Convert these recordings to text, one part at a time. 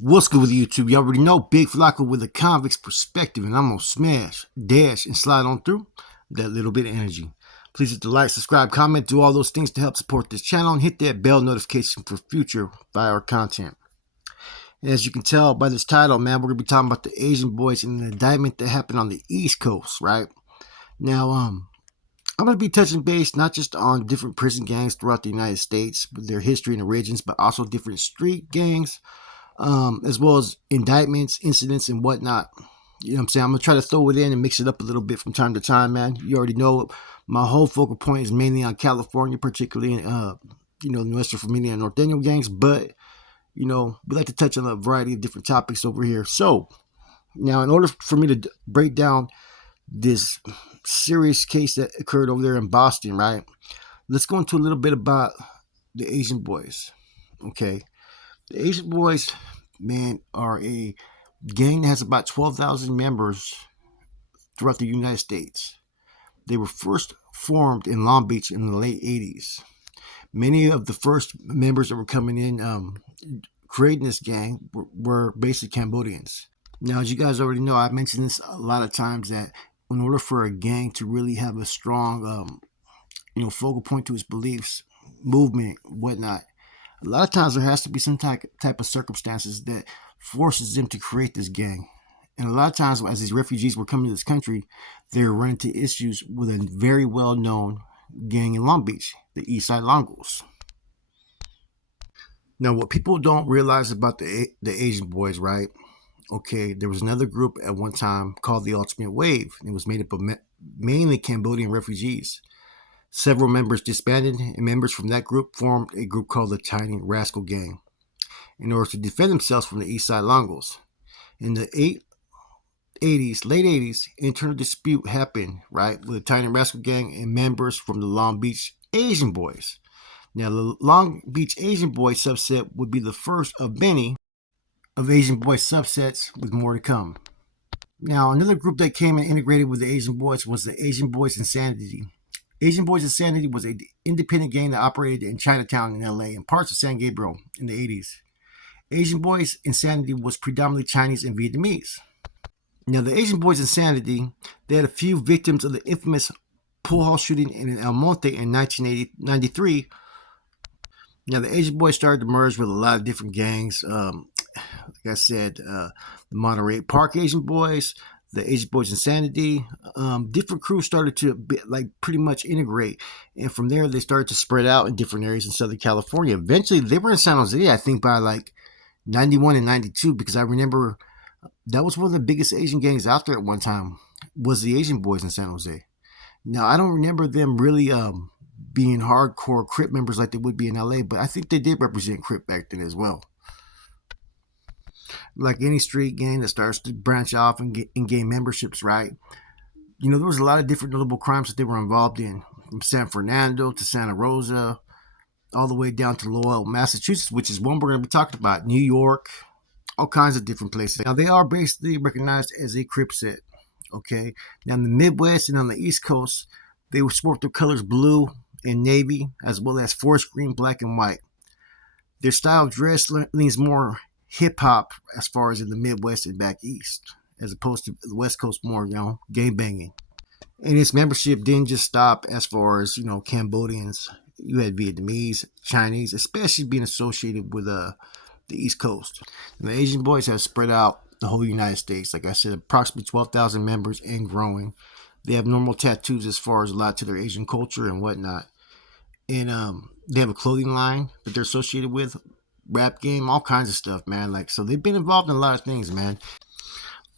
What's good with YouTube? You already know Big Flacco with a convict's perspective, and I'm gonna smash, dash, and slide on through that little bit of energy. Please hit the like, subscribe, comment, do all those things to help support this channel, and hit that bell notification for future fire content. And as you can tell by this title, man, we're gonna be talking about the Asian boys and the indictment that happened on the East Coast, right? Now, I'm gonna be touching base not just on different prison gangs throughout the United States, their history and origins, but also different street gangs, as well as indictments, incidents, and whatnot. You know what I'm saying? I'm going to try to throw it in and mix it up a little bit from time to time, man. You already know my whole focal point is mainly on California, particularly, Nuestra Familia and Norteño gangs, but, we like to touch on a variety of different topics over here. So, now, in order for me to break down this serious case that occurred over there in Boston, right, let's go into a little bit about the Asian boys, okay? The Asian boys, man, are a gang that has about 12,000 members throughout the United States. They were first formed in Long Beach in the late 80s. Many of the first members that were coming in creating this gang were basically Cambodians. Now, as you guys already know, I've mentioned this a lot of times that in order for a gang to really have a strong, focal point to its beliefs, movement, whatnot, a lot of times there has to be some type of circumstances that forces them to create this gang. And a lot of times, as these refugees were coming to this country, they were running into issues with a very well-known gang in Long Beach, the East Side Longos. Now, what people don't realize about the Asian boys, right? Okay, there was another group at one time called the Ultimate Wave. It was made up of mainly Cambodian refugees. Several members disbanded, and members from that group formed a group called the Tiny Rascal Gang in order to defend themselves from the East Side Longos. In the late 80s, internal dispute happened, right, with the Tiny Rascal Gang and members from the Long Beach Asian Boys. Now, the Long Beach Asian Boys subset would be the first of many of Asian Boys subsets with more to come. Now, another group that came and integrated with the Asian Boys was the Asian Boys Insanity. Asian Boys Insanity was an independent gang that operated in Chinatown in LA and parts of San Gabriel in the 80s. Asian Boys Insanity was predominantly Chinese and Vietnamese. Now, the Asian Boys Insanity, they had a few victims of the infamous pool hall shooting in El Monte in 1993. Now, the Asian Boys started to merge with a lot of different gangs. Like I said, the Monterey Park Asian Boys, the Asian Boys Insanity, different crews started to pretty much integrate, and from there they started to spread out in different areas in Southern California. Eventually, they were in San Jose, I think, by like 91 and 92, because I remember that was one of the biggest Asian gangs out there at one time, was the Asian Boys in San Jose. Now, I don't remember them really being hardcore Crip members like they would be in LA, but I think they did represent Crip back then as well. Like any street gang that starts to branch off and gain memberships, right? There was a lot of different notable crimes that they were involved in, from San Fernando to Santa Rosa, all the way down to Lowell, Massachusetts, which is one we're going to be talking about, New York, all kinds of different places. Now, they are basically recognized as a Crip set, okay? Now, in the Midwest and on the East Coast, they would sport their colors blue and navy, as well as forest green, black, and white. Their style of dress leans more hip-hop as far as in the Midwest and back east, as opposed to the West Coast more, gang banging. And its membership didn't just stop as far as, Cambodians. You had Vietnamese, Chinese, especially being associated with the East Coast. And the Asian Boys have spread out the whole United States. Like I said, approximately 12,000 members and growing. They have normal tattoos as far as a lot to their Asian culture and whatnot. And they have a clothing line that they're associated with, rap game, all kinds of stuff, man. Like, so they've been involved in a lot of things, man.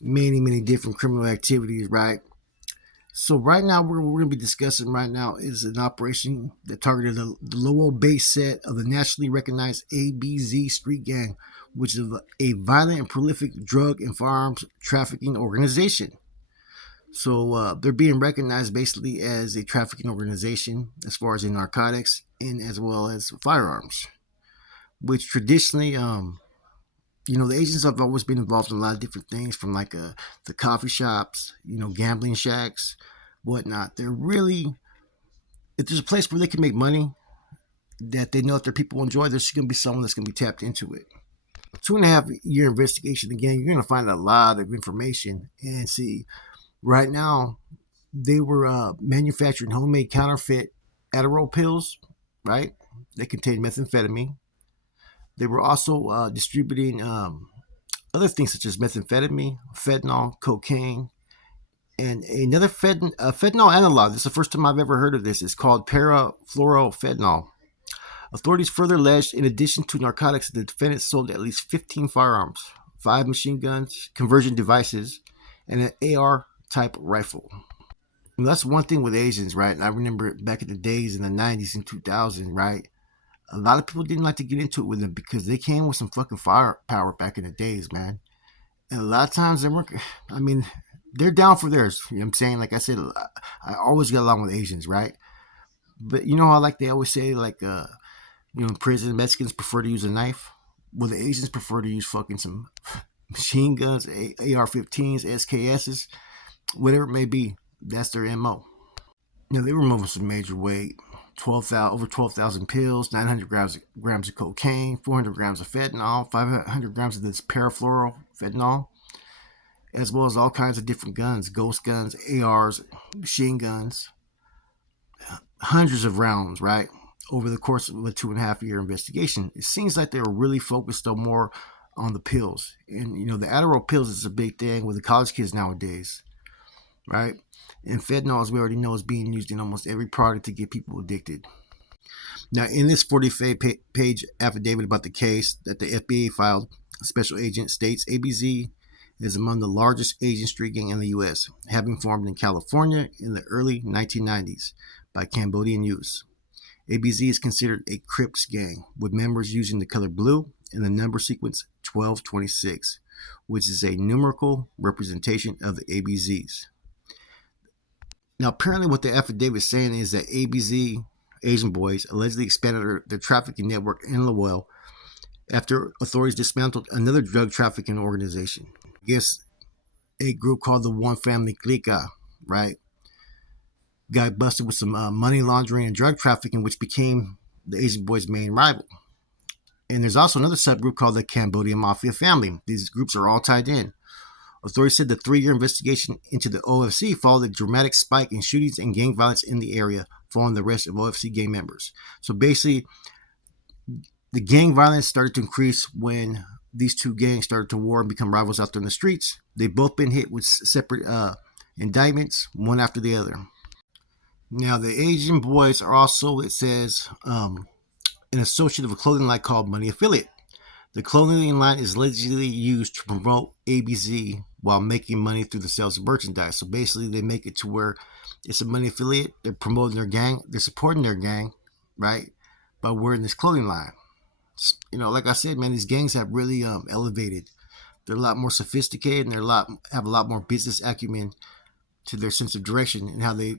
Many different criminal activities, right? So right now, we're going to be discussing right now is an operation that targeted the Lowell base set of the nationally recognized ABZ Street Gang, which is a violent and prolific drug and firearms trafficking organization. So they're being recognized basically as a trafficking organization as far as in narcotics and as well as firearms, which traditionally, the Asians have always been involved in a lot of different things, from like the coffee shops, gambling shacks, whatnot. They're really, if there's a place where they can make money that they know that their people enjoy, there's going to be someone that's going to be tapped into it. 2.5 year investigation, again, you're going to find a lot of information. And see, right now, they were manufacturing homemade counterfeit Adderall pills, right? They contained methamphetamine. They were also distributing other things such as methamphetamine, fentanyl, cocaine, and another fentanyl analog. This is the first time I've ever heard of this. It's called parafluorofentanyl. Authorities further alleged, in addition to narcotics, the defendants sold at least 15 firearms, 5 machine guns, conversion devices, and an AR-type rifle. And that's one thing with Asians, right? And I remember back in the days in the 90s and 2000s, right? A lot of people didn't like to get into it with them because they came with some fucking firepower back in the days, man. And a lot of times they weren't, I mean, they're down for theirs. You know what I'm saying? Like I said, I always get along with Asians, right? But you know how, like, they always say, like, in prison, Mexicans prefer to use a knife? Well, the Asians prefer to use fucking some machine guns, AR-15s, SKSs, whatever it may be. That's their MO. Now, they were moving some major weight. Over 12,000 pills, 900 grams of cocaine, 400 grams of fentanyl, 500 grams of this parafluorofentanyl, as well as all kinds of different guns, ghost guns, ARs, machine guns, hundreds of rounds, right? Over the course of a 2.5 year investigation, it seems like they were really focused on more on the pills. And, the Adderall pills is a big thing with the college kids nowadays, right? And fentanyl, as we already know, is being used in almost every product to get people addicted. Now, in this 40-page affidavit about the case that the FBI filed, a special agent states ABZ is among the largest Asian street gang in the U.S., having formed in California in the early 1990s by Cambodian youths. ABZ is considered a Crips gang, with members using the color blue and the number sequence 1226, which is a numerical representation of the ABZs. Now, apparently what the affidavit is saying is that ABZ, Asian Boys, allegedly expanded their trafficking network in Lowell after authorities dismantled another drug trafficking organization. I guess a group called the One Family Clica, right? Got busted with some money laundering and drug trafficking, which became the Asian Boys' main rival. And there's also another subgroup called the Cambodian Mafia family. These groups are all tied in. Authorities said the 3-year investigation into the OFC followed a dramatic spike in shootings and gang violence in the area following the arrest of OFC gang members. So basically, the gang violence started to increase when these two gangs started to war and become rivals out there in the streets. They've both been hit with separate indictments, one after the other. Now, the Asian Boys are also, it says, an associate of a clothing line called Money Affiliate. The clothing line is allegedly used to promote ABZ while making money through the sales of merchandise. So basically, they make it to where it's a money affiliate. They're promoting their gang. They're supporting their gang, right, by wearing this clothing line. Like I said, man, these gangs have really elevated. They're a lot more sophisticated, and have a lot more business acumen to their sense of direction and how they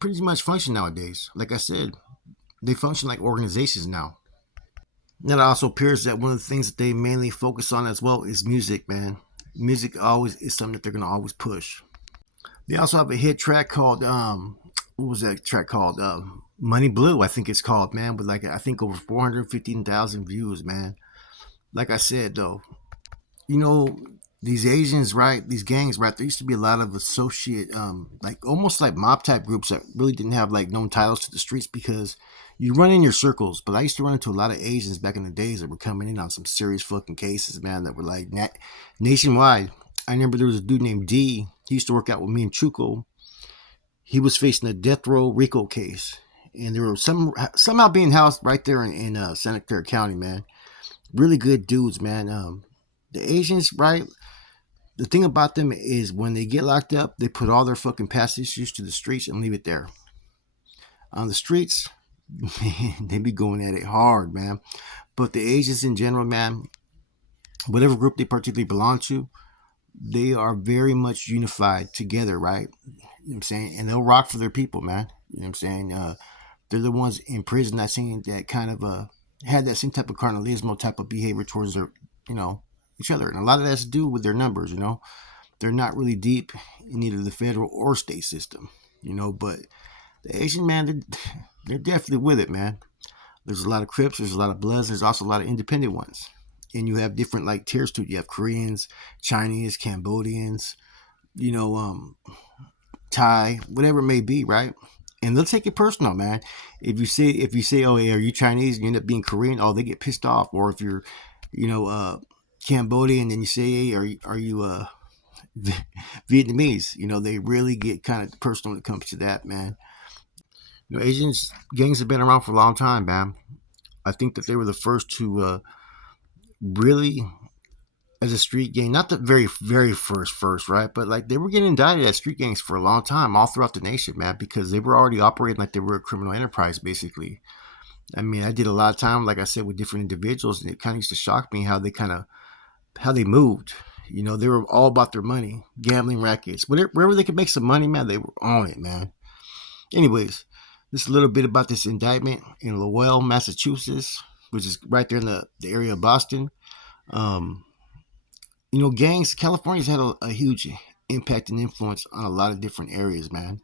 pretty much function nowadays. Like I said, they function like organizations now. Now, it also appears that one of the things that they mainly focus on as well is music, man. Music always is something that they're going to always push. They also have a hit track called, what was that track called? Money Blue, I think it's called, man, with I think over 415,000 views, man. Like I said, though, these Asians, right, these gangs, right, there used to be a lot of associate, almost like mob type groups that really didn't have known titles to the streets because you run in your circles. But I used to run into a lot of Asians back in the days that were coming in on some serious fucking cases, man, that were nationwide. I remember there was a dude named D. He used to work out with me in Chuco. He was facing a death row RICO case. And they were somehow being housed right there in Santa Clara County, man. Really good dudes, man. The Asians, right? The thing about them is when they get locked up, they put all their fucking past issues to the streets and leave it there. On the streets, man, they be going at it hard, man. But the Asians in general, man, whatever group they particularly belong to, they are very much unified together, right? You know what I'm saying? And they'll rock for their people, man. You know what I'm saying? They're the ones in prison that seen that kind of had that same type of carnalismo type of behavior towards their, each other. And a lot of that has to do with their numbers, They're not really deep in either the federal or state system, but the Asian, man, they're definitely with it, man. There's a lot of Crips, there's a lot of Bloods, there's also a lot of independent ones. and you have different like tiers to it. You have Koreans, Chinese, Cambodians, you know, Thai, whatever it may be, right? And they'll take it personal, man. If you say, oh, hey, are you Chinese? And you end up being Korean. Oh, they get pissed off. Or if you're, you know, Cambodian, and you say, hey, are you Vietnamese? You know, they really get kind of personal when it comes to that, man. You know, Asians gangs have been around for a long time, man. I think that they were the first to really, as a street gang, not the very first, right? But like they were getting indicted as street gangs for a long time, all throughout the nation, man, because they were already operating like they were a criminal enterprise, basically. I mean, I did a lot of time, like I said, with different individuals, and it kind of used to shock me how they moved. You know, they were all about their money, gambling rackets, wherever they could make some money, man, they were on it, man. Anyways, just a little bit about this indictment in Lowell, Massachusetts, which is right there in the area of Boston. Um, you know, gangs, California's had a huge impact and influence on a lot of different areas, man.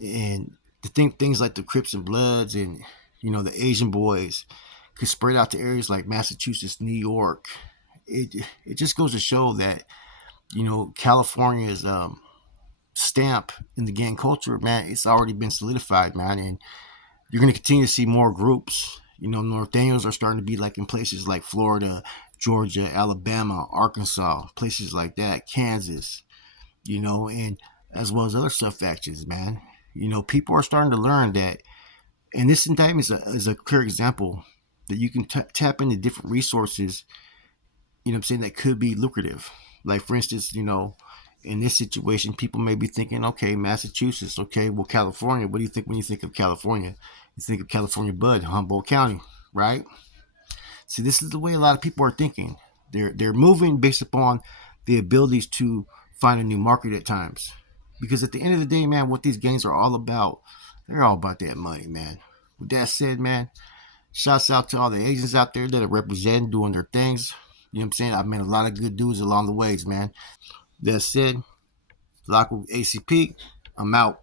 And to think things like the Crips and Bloods and, you know, the Asian boys could spread out to areas like Massachusetts, New York. It just goes to show that, you know, California's stamp in the gang culture, man, it's already been solidified, man. And you're going to continue to see more groups. You know, North Daniels are starting to be like in places like Florida, Georgia, Alabama, Arkansas, places like that, Kansas, you know, and as well as other sub factions, man. You know, people are starting to learn that, and this indictment is a clear example that you can tap into different resources, you know what I'm saying, that could be lucrative. Like, for instance, you know, in this situation, people may be thinking, okay, Massachusetts, okay, well, California, what do you think when you think of California? You think of California Bud, Humboldt County, right? See, this is the way a lot of people are thinking. They're moving based upon the abilities to find a new market at times. Because at the end of the day, man, what these gangs are all about, they're all about that money, man. With that said, man, shouts out to all the Asians out there that are representing, doing their things. You know what I'm saying? I've met a lot of good dudes along the ways, man. That said, Lock with ACP, I'm out.